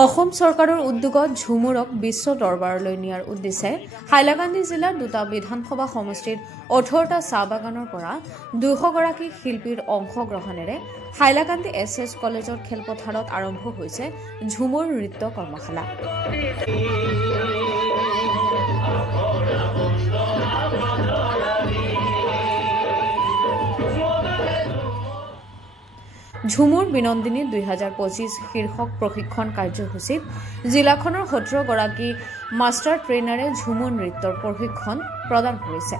অসম চৰকাৰৰ উদ্যোগত ঝুমুৰক বিশ্ব দৰবাৰলৈ নিয়াৰ উদ্দেশ্যে হাইলাকান্দি জিলাৰ দুটা বিধানসভা সমষ্টিত 18টা চাহ বাগানৰ পৰা 200 গৰাকী শিল্পীৰ অংশগ্ৰহণেৰে হাইলাকান্দি এছ কলেজৰ খেলপথাৰত আৰম্ভ হৈছে ঝুমুৰ নৃত্য কৰ্মশালা। ঝুমুৰ বিনন্দিনী 2025 শীৰ্ষক প্ৰশিক্ষণ কাৰ্যসূচীত জিলাখনৰ 17 গৰাকী মাষ্টাৰ ট্ৰেইনাৰে ঝুমুৰ নৃত্যৰ প্ৰশিক্ষণ প্ৰদান কৰিছে।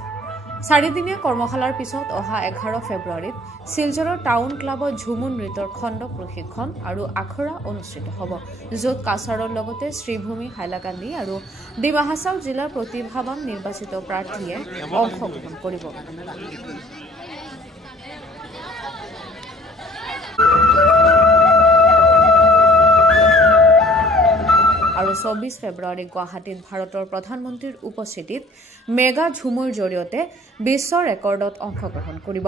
4দিনীয়া কৰ্মশালাৰ পিছত অহা 11 ফেব্ৰুৱাৰীত শিলচৰৰ টাউন ক্লাবত ঝুমুৰ নৃত্যৰ খণ্ড প্ৰশিক্ষণ আৰু আখৰা অনুষ্ঠিত হ'ব, য'ত কাছাৰৰ লগতে শ্ৰীভূমি, হাইলাকান্দি আৰু ডিমা হাছাও জিলাৰ প্ৰতিভাৱান নিৰ্বাচিত প্ৰাৰ্থীয়ে অংশগ্ৰহণ কৰিব। আৰু 24 ফেব্ৰুৱাৰী গুৱাহাটীত ভাৰতৰ প্ৰধানমন্ত্ৰীৰ উপস্থিতিত মেগা ঝুমুৰ জৰিয়তে বিশ্ব ৰেকৰ্ডত অংশগ্ৰহণ কৰিব।